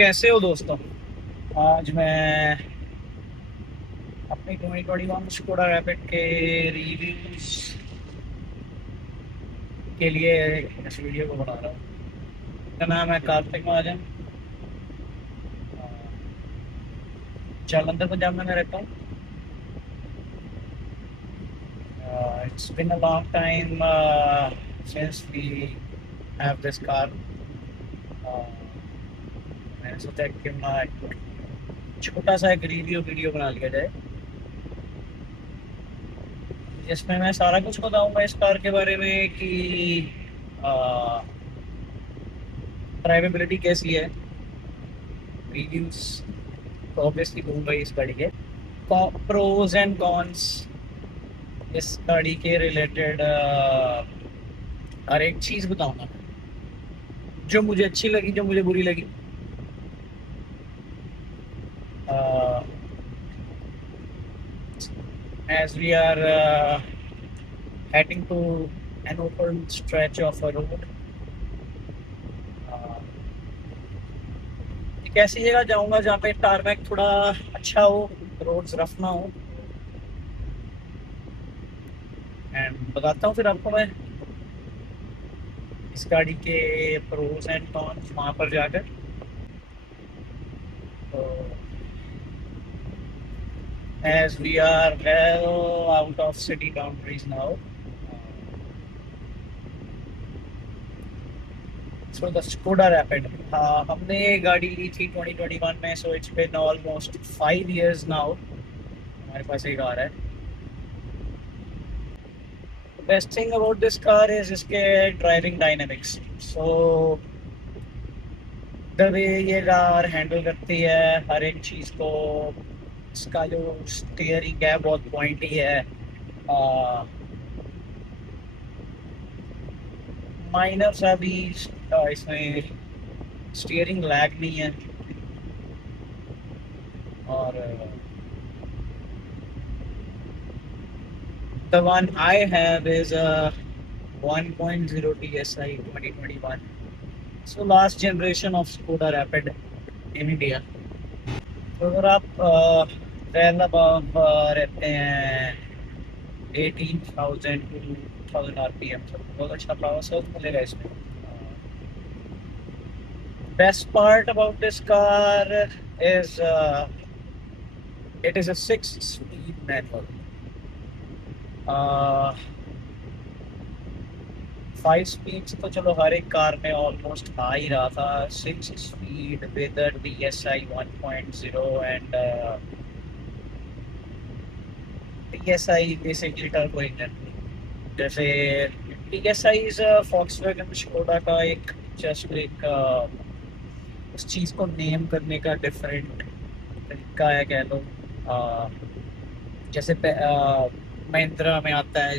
कैसे हो दोस्तों। आज मैं अपनी 2021 स्कोडा रैपिड के रिव्यूज के लिए इस वीडियो को बना रहा हूँ। मेरा नाम है कार्तिक महाजन। जालंधर पंजाब में मैं रहता हूँ। It's been a long time since we have this car. मैंने सोचा कि मैं एक छोटा सा एक रिव्यू वीडियो बना लिया जाए, जिसमें मैं सारा कुछ बताऊंगा इस कार के बारे में कि ड्राइवेबिलिटी कैसी है। रिव्यूज तो ऑब्वियसली दूंगा ही इस गाड़ी के, प्रोज एंड कॉन्स इस गाड़ी के रिलेटेड हर एक चीज बताऊंगा, जो मुझे अच्छी लगी, जो मुझे बुरी लगी। As we are heading to an open stretch of a road, एक ऐसी जगह जाऊंगा जहाँ पे टारमैक थोड़ा अच्छा हो, रोड्स रफ ना हो। एंड बताता हूँ फिर आपको मैं इस गाड़ी के प्रोज एंड कॉन्स वहाँ पर जाकर। तो as we are well out of city boundaries now, so the Skoda Rapid, हमने ये गाड़ी ली थी 2021 में। so it's been almost 5 years now हमारे पास ये कार है। The best thing about this car is इसके driving dynamics. so the way ये कार हैंडल करती है हर एक चीज़ को। इसका जो स्टीयरिंग है बहुत पॉइंटी है। माइनर सा भी इसमें स्टीयरिंग लैग नहीं है। और the one I have is a 1.0 TSI 2021, so last generation of Skoda Rapid in India। तो अगर आप वेल अबव रहते हैं 18,000 to 2000 RPM, तो बहुत अच्छा पावर सोर्स मिलेगा इसमें। Best part about this car is it is a 6-speed manual। 5 speeds तो चलो हर एक कार में ऑलमोस्ट आ ही रहा था। 6 speed with DSI 1.0 and DSI basically turbo engine. जैसे DSI इज फॉक्सवैगन स्कोडा का एक जस्ट एक उस चीज़ को नेम करने का डिफरेंट तरीका है, कह लो। जैसे महिंद्रा में आता है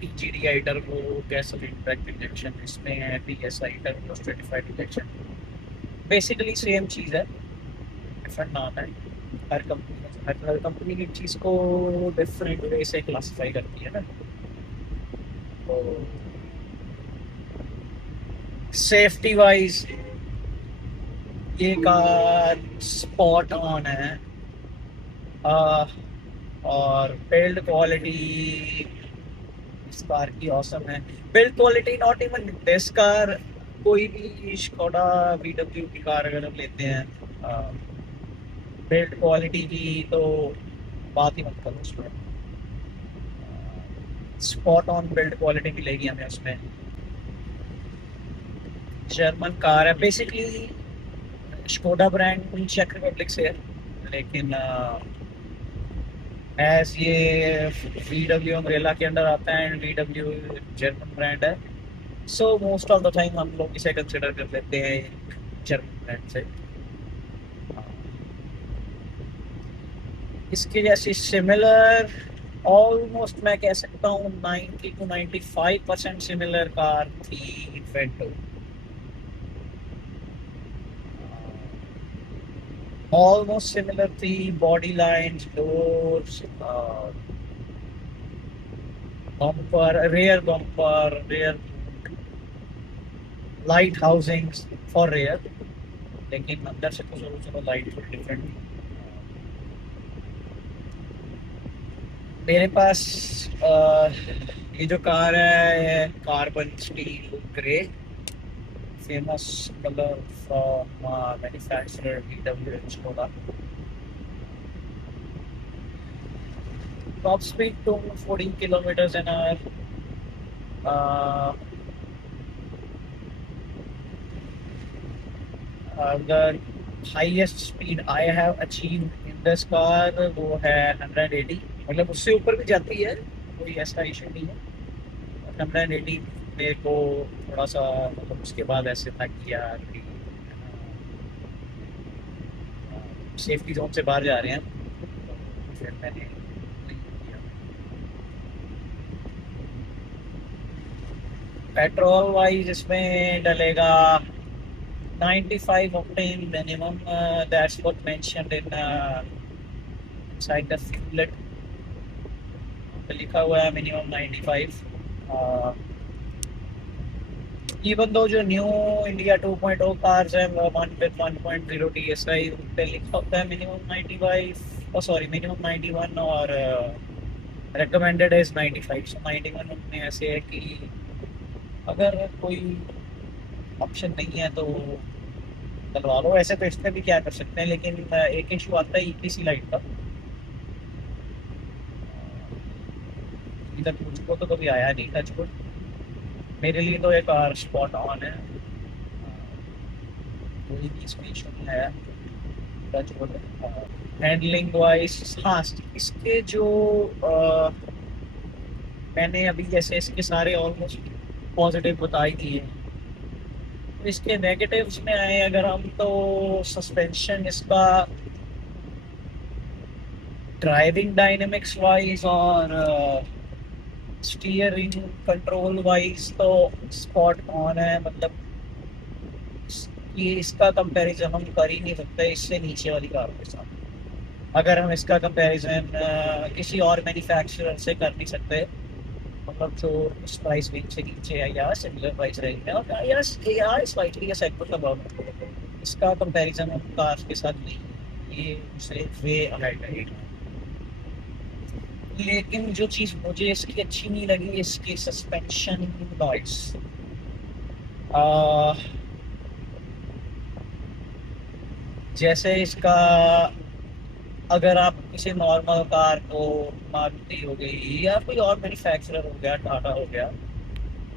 TGDI टर्बो गैसोलीन ब्रेक इंजेक्शन, इसमें है DSI turbo stratified injection. Basically same चीज़ है, डिफरेंट नाम है। हर कंपनी की चीज़ को डिफरेंट वे से क्लासिफाई करती है ना। तो सेफ्टी वाइज ये कार स्पॉट ऑन है। आ, और बिल्ड क्वालिटी इस कार की औसम है। Build quality not even this car, कोई भी स्कोडा VW की कार अगर हम लेते हैं, बिल्ड क्वालिटी की तो बात ही मत करो उसमें। स्पॉट ऑन बिल्ड क्वालिटी मिलेगी हमें उसमें। जर्मन कार है बेसिकली। स्कोडा ब्रांड चेक रिपब्लिक से है, लेकिन एज ये VW अम्ब्रेला के अंडर आता है एंड VW जर्मन ब्रांड है। So most of the time हम लोग इसे कंसिडर कर लेते हैं जर्मन ब्रांड से। इसकी जैसी सिमिलर ऑलमोस्ट मैं कह सकता हूँ 90 to 95% सिमिलर कार थी इन्फेंटो। ऑलमोस्ट सिमिलर थी, body lines, doors, bumper, rear light housings for rear. लेकिन अंदर से तो चलो लाइट थोड़ी डिफरेंट। मेरे पास ये जो कार है ये carbon steel grey, famous colour from manufacturer VW Skoda। Top speed to 14 kilometres an hour. अगर highest speed I have achieve in this car वो है 180, मतलब उससे ऊपर भी जाती है, कोई ऐसा इशू नहीं है। 180 मेरे को थोड़ा सा, मतलब उसके बाद ऐसे था कि यार सेफ्टी जोन से बाहर जा रहे हैं, तो फिर मैंने नहीं किया। पेट्रोल वाइज इसमें डलेगा 95 octane minimum, that's what mentioned in inside the fuelet पे लिखा हुआ है मिनिमम 95। इवन दो जो न्यू इंडिया 2.0 कार्स हैं वो 1.0 TSI उन पे लिखा होता है मिनिमम 95, ओ सॉरी मिनिमम 91, और रिकमेंडेड है 95। सो 91 उनमें ऐसे है कि अगर कोई ऑप्शन नहीं है तो डलवा लो। ऐसे तो इसमें भी क्या कर सकते हैं, लेकिन एक इशू आता है EPC लाइट का। अभी तक मुझको तो कभी आया नहीं, टचवुड। मेरे लिए तो ये कार स्पॉट ऑन है, कोई भी इसमें इशू नहीं आया, टचवुड। हैंडलिंग वाइज हाँ, इसके जो मैंने अभी जैसे इसके सारे ऑलमोस्ट पॉजिटिव बता ही दिए। तो इसके नेगेटिव्स में आए अगर हम, तो सस्पेंशन इसका ड्राइविंग डायनेमिक्स वाइज और स्टीयरिंग कंट्रोल वाइज तो स्पॉट ऑन है, मतलब ये इसका कंपैरिजन हम कर ही नहीं सकते इससे नीचे वाली कार के साथ। अगर हम इसका कंपैरिजन किसी और मैन्युफैक्चरर से कर नहीं सकते, मतलब जो इस प्राइस रेंज से नीचे है या सिमिलर प्राइस रेंज में, और या स्लाइटली या सेगमेंट अबाउट, इसका कंपैरिजन हम कार के साथ नहीं, ये उससे वे अहेड है। लेकिन जो चीज़ मुझे इसकी अच्छी नहीं लगी, इसकी सस्पेंशन नॉइस। जैसे इसका, अगर आप किसी नॉर्मल कार को, मारुति हो गई या कोई और मैन्युफैक्चरर हो गया, टाटा हो गया,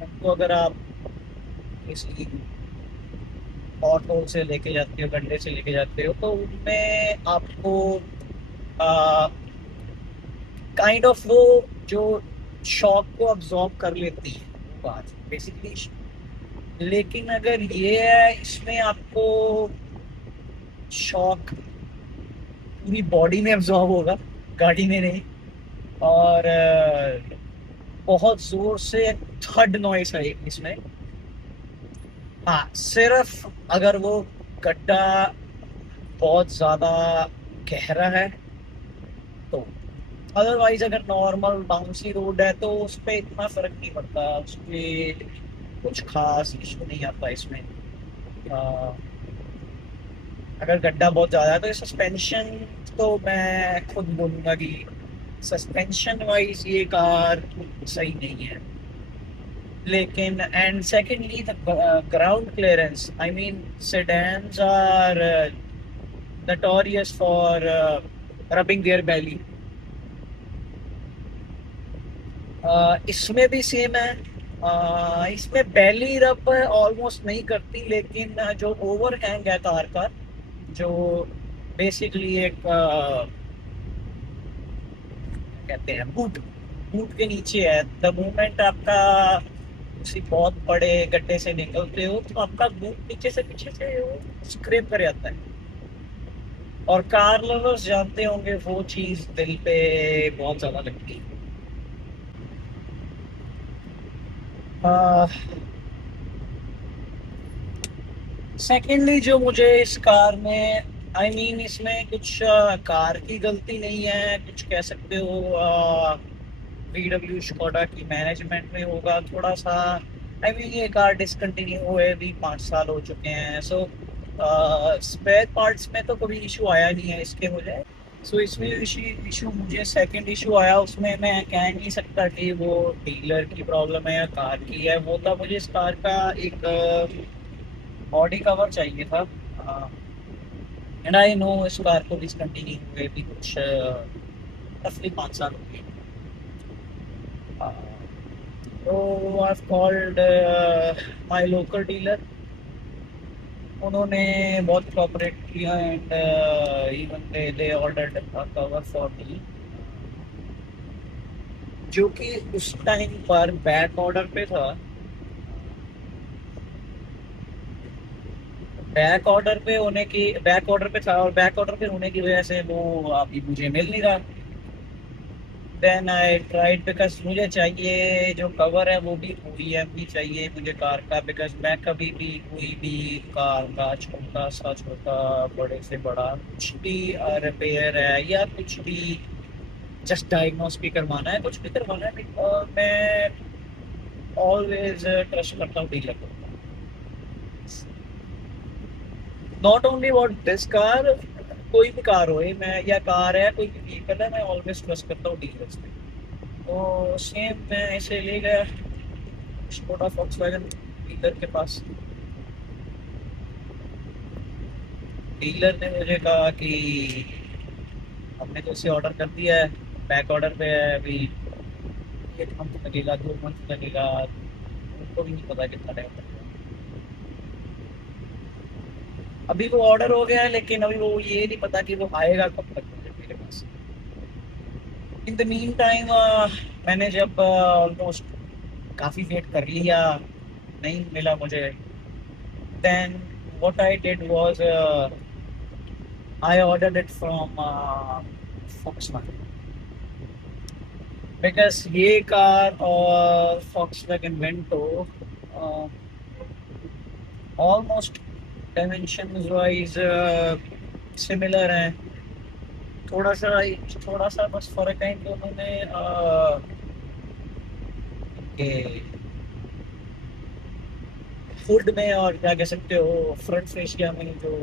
उनको अगर आप किसी ऑटो से लेके जाते हो, गड्ढे से लेके जाते हो, तो उनमें आपको काइंड ऑफ वो जो शॉक को अब्जॉर्ब कर लेती है वो बात बेसिकली। लेकिन अगर ये है, इसमें आपको शॉक पूरी बॉडी में अब्जॉर्ब होगा, गाड़ी में नहीं। और बहुत जोर से थर्ड नॉइस है इसमें। हाँ, सिर्फ अगर वो गड्ढा बहुत ज्यादा गहरा है तो, अदरवाइज अगर नॉर्मल बाउंसी रोड है तो उस पर इतना फर्क नहीं पड़ता, उस पर कुछ खास इशू नहीं आता इसमें। अगर गड्ढा बहुत ज़्यादा है तो सस्पेंशन, तो मैं खुद बोलूँगा कि सस्पेंशन वाइज ये कार सही नहीं है। लेकिन and secondly the ground clearance, I mean sedans are notorious for rubbing their belly। इसमें भी सेम है। इसमें बेली रब ऑलमोस्ट नहीं करती, लेकिन जो ओवर हैंग है कार का, जो बेसिकली एक कहते हैं बूट, बूट के नीचे है, द मोमेंट आपका किसी बहुत बड़े गड्ढे से निकलते हो तो आपका बूट नीचे से पीछे से स्क्रैप कर जाता है। और कार लवर्स जानते होंगे वो चीज दिल पे बहुत ज्यादा लगती है। सेकेंडली जो मुझे इस कार में, आई मीन इसमें कुछ कार की गलती नहीं है, कुछ कह सकते हो VW स्कोडा की मैनेजमेंट में होगा, थोड़ा सा। आई मीन ये कार डिसकंटिन्यू हुए भी 5 साल हो चुके हैं। सो स्पेयर पार्ट्स में तो कभी इशू आया नहीं है इसके मुझे। सो इसमें इशू इशू मुझे सेकंड इशू आया, उसमें मैं कह नहीं सकता कि वो डीलर की प्रॉब्लम है या कार की है। वो था मुझे इस कार का एक बॉडी कवर चाहिए था, एंड आई नो इस कार को डिसकंटिन्यू हुए भी कुछ रफली 5 साल हो गए। तो I called my local dealer, उन्होंने बहुत कोऑपरेट किया and even they ordered a cover for me, जो कि उस टाइम पर बैक ऑर्डर पे था। बैक ऑर्डर पे था और बैक ऑर्डर पे होने की वजह से वो अभी मुझे मिल नहीं रहा। देन आई ट्राइड, बिकॉज मुझे चाहिए जो कवर है वो भी OEM भी चाहिए मुझे कार का, बिकॉज मैं कभी भी कोई भी कार का छोटा बड़े से बड़ा कुछ भी रिपेयर है या कुछ भी जस्ट डायग्नोस भी करवाना है, कुछ भी करवाना है, मैं ऑलवेज ट्रस्ट करता हूँ डीलर को। Not only about this car, कोई भी कार हो, मैं या कार है कोई भी व्हीकल है, मैं ऑलवेज ट्रस्ट करता हूँ डीलर्स पे। तो सेम मैं ऐसे ले गया स्कोडा वैगन डीलर के पास। डीलर ने मुझे कहा कि हमने तो इसे ऑर्डर कर दिया है, बैक ऑर्डर पे है अभी, 1 मंथ लगेगा, 2 मंथ लगेगा, उनको भी नहीं पता कितना टाइम लगेगा। अभी वो ऑर्डर हो गया है लेकिन अभी वो ये नहीं पता कि वो आएगा कब तक मुझे मेरे पास। इन द मीन टाइम मैंने जब ऑलमोस्ट काफ़ी वेट कर लिया, नहीं मिला मुझे, then what I did was I ordered it from Volkswagen, because ये कार और Volkswagen Vento almost dimension wise similar हैं। थोड़ा सा थोड़ा सा बस फर्क है कि उन्होंने हुड में और क्या कह सकते हो फ्रंट फेसिया में जो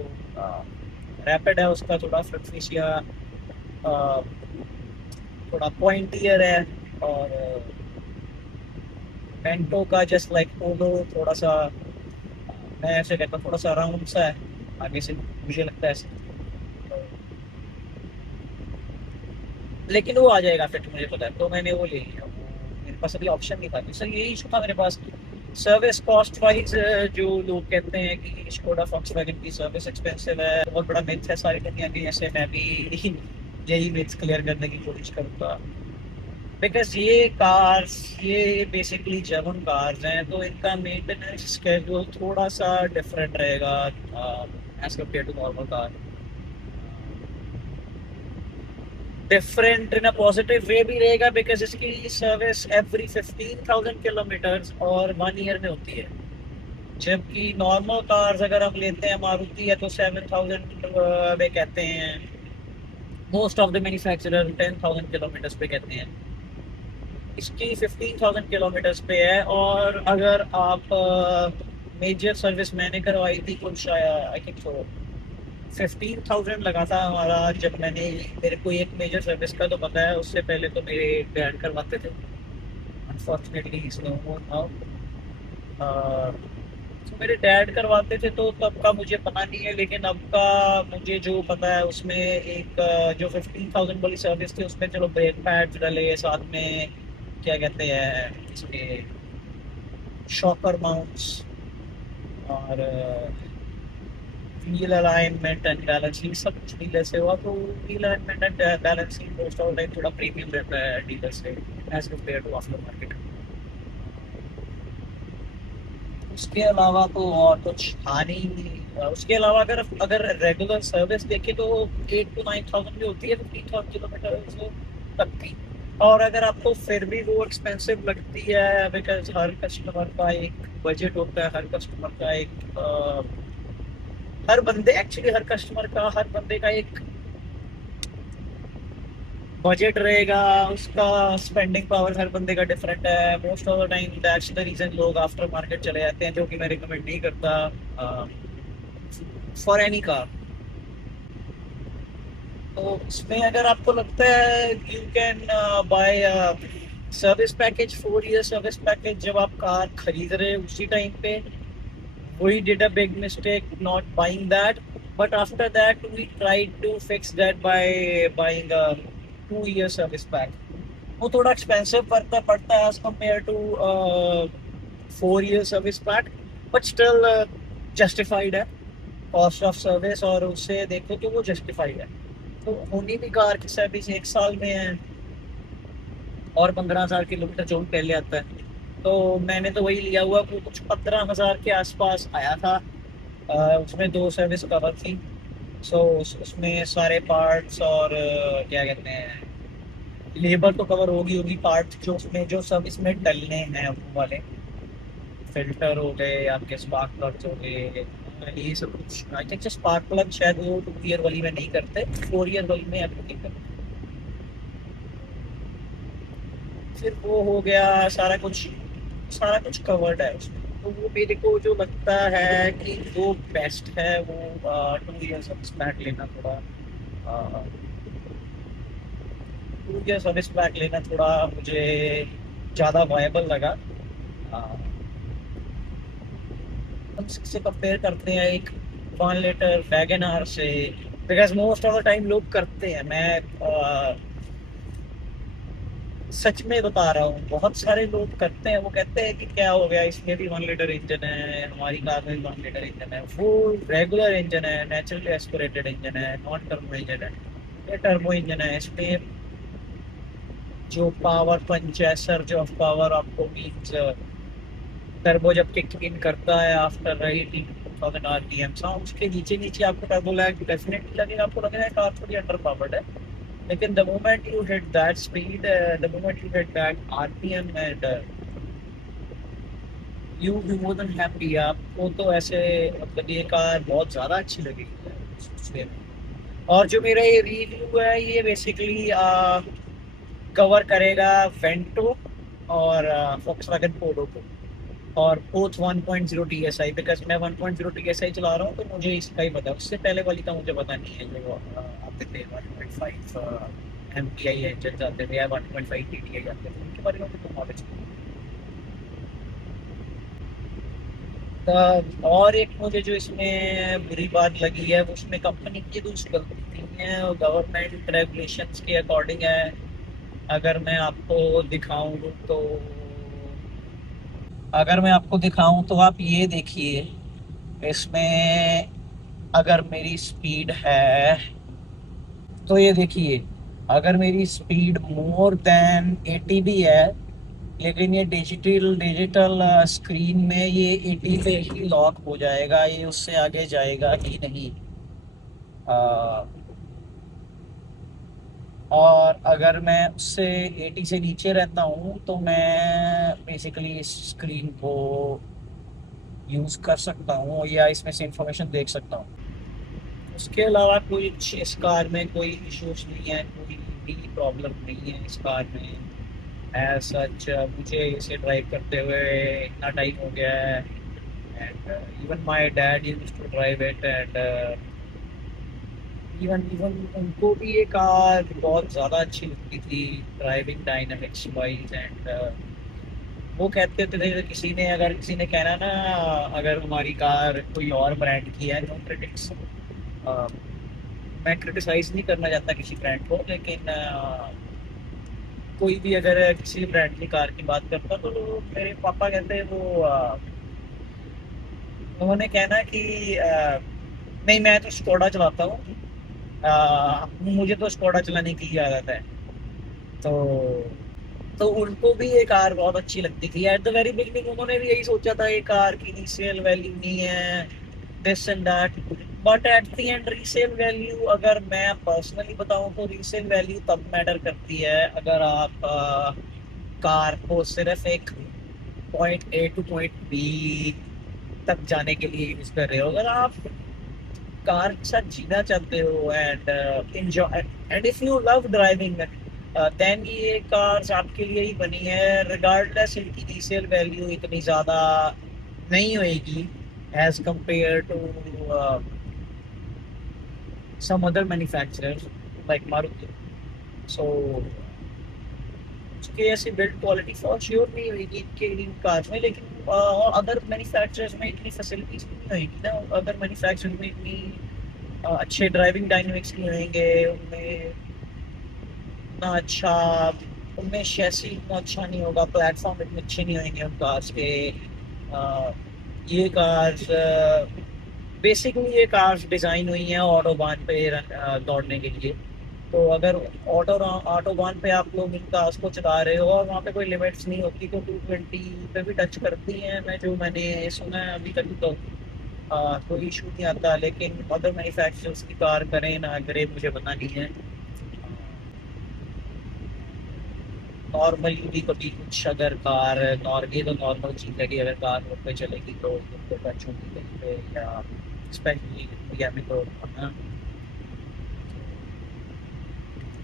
रैपिड है उसका थोड़ा फ्रंट फेसिया थोड़ा पॉइंटियर है, और पेंटो का जस्ट लाइक पोलो थोड़ा सा मैं ऐसे कहता हूँ थोड़ा सा राउंड सा है आगे से, मुझे लगता है ऐसे। लेकिन वो आ जाएगा फिट, मुझे पता है, तो मैंने वो ले लिया। वो मेरे पास अभी ऑप्शन नहीं था, सर यही इशू था मेरे पास। सर्विस कॉस्ट वाइज जो लोग कहते हैं कि स्कोडा वैगन की सर्विस एक्सपेंसिव है, बहुत बड़ा मिथ है सारी दुनिया की, ऐसे मैं भी यही मिथ्स क्लियर करने की कोशिश करूँगा। बिकॉज ये बेसिकली जर्मन कार्स हैं, तो इनका मेंटेनेंस स्केड्यूल थोड़ा सा डिफरेंट रहेगा as compare to normal car. Different in a positive way भी रहेगा बिकॉज इसकी सर्विस एवरी 15,000 किलोमीटर और 1 ईयर में होती है, जबकि नॉर्मल कार्स अगर हम लेते हैं मारुति है तो 7,000 में कहते हैं, most of the manufacturer 10,000 kilometre पे कहते हैं। इसकी 15,000 किलोमीटर पे है, और अगर आप मेजर सर्विस मैंने करवाई थी कुछ आई थिंक सो 15,000 लगा था हमारा, जब मैंने मेरे को एक मेजर सर्विस का तो पता है, उससे पहले तो मेरे डैड करवाते थे, unfortunately is no more now. तो मेरे डैड करवाते थे तो तब का मुझे पता नहीं है, लेकिन अब का मुझे जो पता है उसमें एक जो 15,000 वाली सर्विस थी उसमें चलो ब्रेक पैड्स डले, साथ में क्या कहते हैं इसके शॉकर माउंट्स, और व्हील अलाइनमेंट एंड बैलेंसिंग सब कुछ डीलर से हुआ, तो wheel alignment and balancing most of time थोड़ा प्रीमियम रहता है डीलर से as compare to after market. उसके अलावा तो और कुछ था नहीं। उसके अलावा अगर अगर रेगुलर सर्विस देखें तो 8 to 9,000 भी होती है 15,000 किलोमीटर तक की। और अगर आपको फिर भी वो एक्सपेंसिव लगती है बिकॉज हर कस्टमर का एक बजट होता है, हर कस्टमर का एक हर कस्टमर का हर बंदे का एक बजट रहेगा, उसका स्पेंडिंग पावर हर बंदे का डिफरेंट है। Most of the time that's the reason लोग आफ्टर मार्केट चले जाते हैं, जो कि मैं रिकमेंड नहीं करता। For any car. तो इसमें अगर आपको लगता है you can buy service package, 4 year service package, जब आप कार खरीद रहे हैं उसी टाइम पे, we did a big mistake not buying that. But after that we tried to fix that by buying a 2 year service pack. वो थोड़ा expensive पड़ता है as compare to 4 year service pack, but still justified है cost of service, और उससे देखो तो वो जस्टिफाइड है। तो होनी भी कार की सर्विस 1 साल में है और 15,000 किलोमीटर जो भी पहले आता है। तो मैंने तो वही लिया हुआ, वो कुछ 15,000 के आसपास आया था। उसमें 2 सर्विस कवर थी। सो उसमें सारे पार्ट्स और क्या कहते हैं, लेबर तो कवर होगी पार्ट्स जो उसमें जो सब इसमें डलने हैं वो वाले, फिल्टर हो गए, आपके स्पार्क प्लग्स हो गए, ये सब कुछ। आई थिंक स्पार्क प्लग शायद वो 2 ईयर वाली में नहीं करते, 4 ईयर वाली में अब नहीं करते। फिर वो हो गया, सारा कुछ कवर्ड है उसमें। तो वो मेरे को जो लगता है कि जो बेस्ट है वो 2 ईयर सर्विस पैक लेना, थोड़ा 2 ईयर सर्विस पैक लेना थोड़ा मुझे ज़्यादा वायबल लगा। हम इससे कंपेयर करते हैं एक 1 लीटर वैगन आर से, because most of the time लोग करते हैं, मैं सच में बता रहा हूँ, बहुत सारे लोग करते हैं। वो कहते हैं कि क्या हो गया, इसमें भी 1 लीटर इंजन है, हमारी कार में भी 1 लीटर इंजन है। वो रेगुलर इंजन है, नेचुरली एस्पिरेटेड इंजन है, नॉन टर्बो इंजन है। ये टर्बो इंजन है, इसमें जो पावर पंच है, सर्ज ऑफ पावर आपको मीन्स टर्बो जब किक इन करता है आफ्टर राइट 2000 आरपीएम, उसके नीचे नीचे आपको टर्बो लैग डेफिनेटली लगेगा, आपको लगेगा कार थोड़ी अंडर पावर्ड है। लेकिन the moment you hit that speed, the moment you hit that RPM, and you more than happy, आपको तो ऐसे मतलब ये कार बहुत ज़्यादा अच्छी लगी है उसमें। और जो मेरा ये रिव्यू है ये बेसिकली कवर करेगा वेंटो और Volkswagen Polo को, और बोथ 1.0 TSI, बिकॉज मैं 1.0 TSI चला रहा हूँ तो मुझे इसका ही पता है, उससे पहले वाली का मुझे पता नहीं है। जो आते थे 1.5 MPI इंजन आते थे या 1.5 TDI आते थे, उनके बारे में मुझे तो नॉलेज नहीं है। और एक मुझे जो इसमें बुरी बात लगी है वो उसमें कंपनी की दूसरी गलती नहीं है, और गवर्नमेंट रेगुलेशंस के अकॉर्डिंग है। अगर मैं आपको दिखाऊं तो अगर मैं आपको दिखाऊं तो आप ये देखिए, इसमें अगर मेरी स्पीड है तो ये देखिए, अगर मेरी स्पीड मोर देन 80 भी है, लेकिन ये डिजिटल डिजिटल स्क्रीन में ये 80 पे ही लॉक हो जाएगा, ये उससे आगे जाएगा ही नहीं। आ, और अगर मैं उससे 80 से नीचे रहता हूँ तो मैं बेसिकली इस स्क्रीन को यूज़ कर सकता हूँ या इसमें से इंफॉर्मेशन देख सकता हूँ। उसके अलावा कोई इस कार में कोई इश्यूज नहीं है, कोई भी प्रॉब्लम नहीं है इस कार में एज सच। मुझे इसे ड्राइव करते हुए इतना टाइम हो गया है, and even my dad used to drive it, and even even उनको भी ये कार बहुत ज़्यादा अच्छी लगती थी ड्राइविंग डायनामिक्स वाइज। एंड वो कहते थे, किसी ने कहना ना, अगर हमारी कार कोई और ब्रांड की है, नो क्रिटिक्स, मैं क्रिटिसाइज नहीं करना चाहता किसी ब्रांड को, लेकिन कोई भी अगर किसी ब्रांड की कार की बात करता तो मेरे पापा कहते हैं वो उन्होंने कहना कि नहीं, मैं तो स्कोडा चलाता हूँ, मुझे तो स्कोडा चलाने की ही आदत है। तो उनको भी ये कार बहुत अच्छी लगती थी एट द वेरी बिगनिंग। उन्होंने भी यही सोचा था ये कार की रीसेल वैल्यू नहीं है, this and that. But at the end resale value, अगर मैं पर्सनली बताऊं तो रीसेल वैल्यू तब मैटर करती है अगर आप कार को सिर्फ एक point A to point B तक जाने के लिए यूज कर रहे हो। अगर आप कार के साथ जीना चाहते हो and enjoy, and if you love driving, then ये कार्स आपके लिए ही बनी है। रिगार्डलेस इनकी रीसेल वैल्यू इतनी ज़्यादा नहीं होएगी as compare to some other manufacturers like Maruti. So उसकी ऐसी बिल्ड क्वालिटी फॉर श्योर नहीं होगी इनके इन कार्स में, लेकिन और अदर मैन्युफैक्चरर्स में इतनी फैसिलिटीज नहीं होगी ना, अदर मैन्युफैक्चरर्स में इतनी अच्छे ड्राइविंग डायनेमिक्स नहीं होंगे उनमें, इतना अच्छा उनमें शैसी इतना अच्छा नहीं होगा, प्लेटफॉर्म इतने अच्छे नहीं होंगे उन कार्स के। अ, ये कार्स बेसिकली ये कार्स डिज़ाइन हुई हैं ऑटोबान पे दौड़ने के लिए। तो अगर ऑटोबान पे आप लोग इन कार्स को चला रहे हो और वहाँ पे कोई लिमिट्स नहीं होती तो 220 पे भी टच करती हैं, मैंने सुना है अभी तक तो कोई इशू नहीं आता, लेकिन अदर मैन्युफैक्चरर्स की कार करें ना करें मुझे पता नहीं है। नॉर्मली भी कभी कुछ अगर कार ये तो नॉर्मल चीज़ है कि अगर कार रोड पे चलेगी तो टच होगी कहीं पे, या स्पेशली इंडिया में तो हाँ,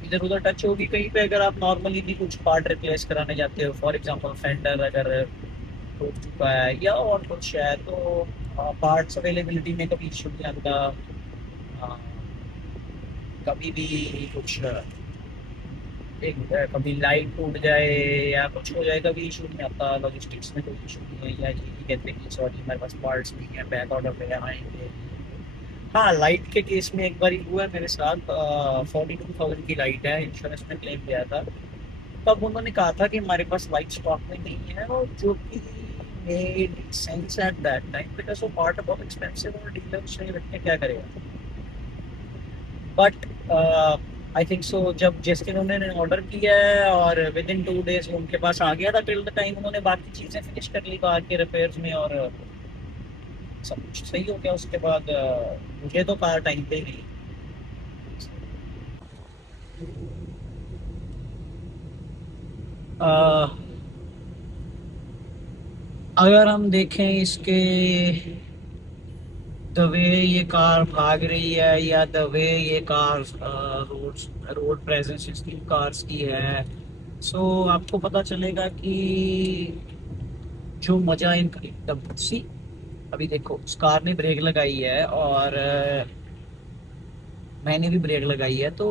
इधर उधर टच होगी कहीं पे। अगर आप नॉर्मली भी कुछ पार्ट रिप्लेस कराने जाते हो, फॉर एग्जांपल फेंडर अगर टूट चुका है या और कुछ है, तो पार्ट्स अवेलेबिलिटी में कभी इशू नहीं आता। आ, कभी भी कुछ कभी लाइट टूट जाए या कुछ हो जाए कभी इशू नहीं आता, लॉजिस्टिक्स में कोई इशू नहीं है, या ये नहीं कहते कि सॉरी हमारे पास पार्ट्स नहीं है, बैक ऑर्डर पे आएंगे। हाँ, लाइट के केस में एक बार हुआ है मेरे साथ, 42,000 की लाइट है, इंश्योरेंस में क्लेम किया था। तब उन्होंने कहा था कि हमारे पास लाइट स्टॉक में नहीं है, और जो कि made sense at that time because वो पार्ट बहुत एक्सपेंसिव और डीलर उसे रखने क्या करेगा। बट आई थिंक सो जब जिस दिन उन्होंने ऑर्डर किया है और विद इन 2 डेज उनके पास आ गया था, टिल द टाइम उन्होंने बाकी चीज़ें फिनिश कर ली कार के रिपेयर्स में, और सब कुछ सही हो गया उसके बाद। मुझे तो कार टाइम पे ही मिली। अ, अगर हम देखें इसके द वे ये कार भाग रही है, या द वे ये कार रोड रोड प्रेजेंस इसकी कार्स की है, सो आपको पता चलेगा कि जो मजा इन एकदम सी, अभी देखो उस कार ने ब्रेक लगाई है और मैंने भी ब्रेक लगाई है, तो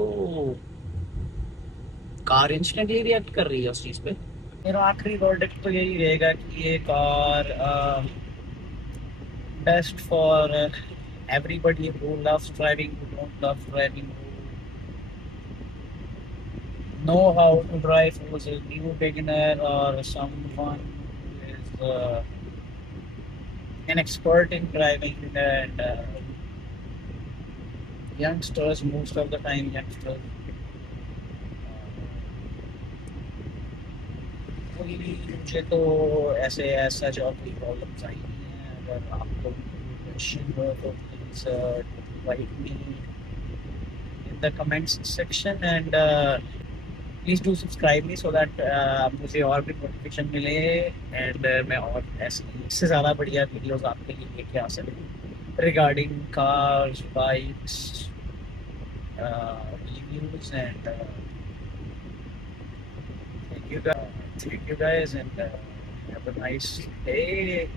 कार इंस्टेंटली रिएक्ट कर रही है उस चीज पे। मेरा आखिरी वर्डिक्ट तो यही रहेगा कि ये car best for everybody who loves driving, who don't love driving, who know how to drive, who's a new beginner or someone who is an expert in driving, and youngsters, most of the time youngsters, कोई भी मुझे तो ऐसे ऐसा job की problems आई नहीं है। अगर आप लोग क्वेश्चन हो तो please write me in the comments section, and please do subscribe me so that मुझे और भी मोटिवेशन मिले, एंड मैं और ऐसे इससे ज़्यादा बढ़िया वीडियोस आपके लिए लेके आ सकूँ regarding cars, bikes, reviews, and thank you guys and have a nice day.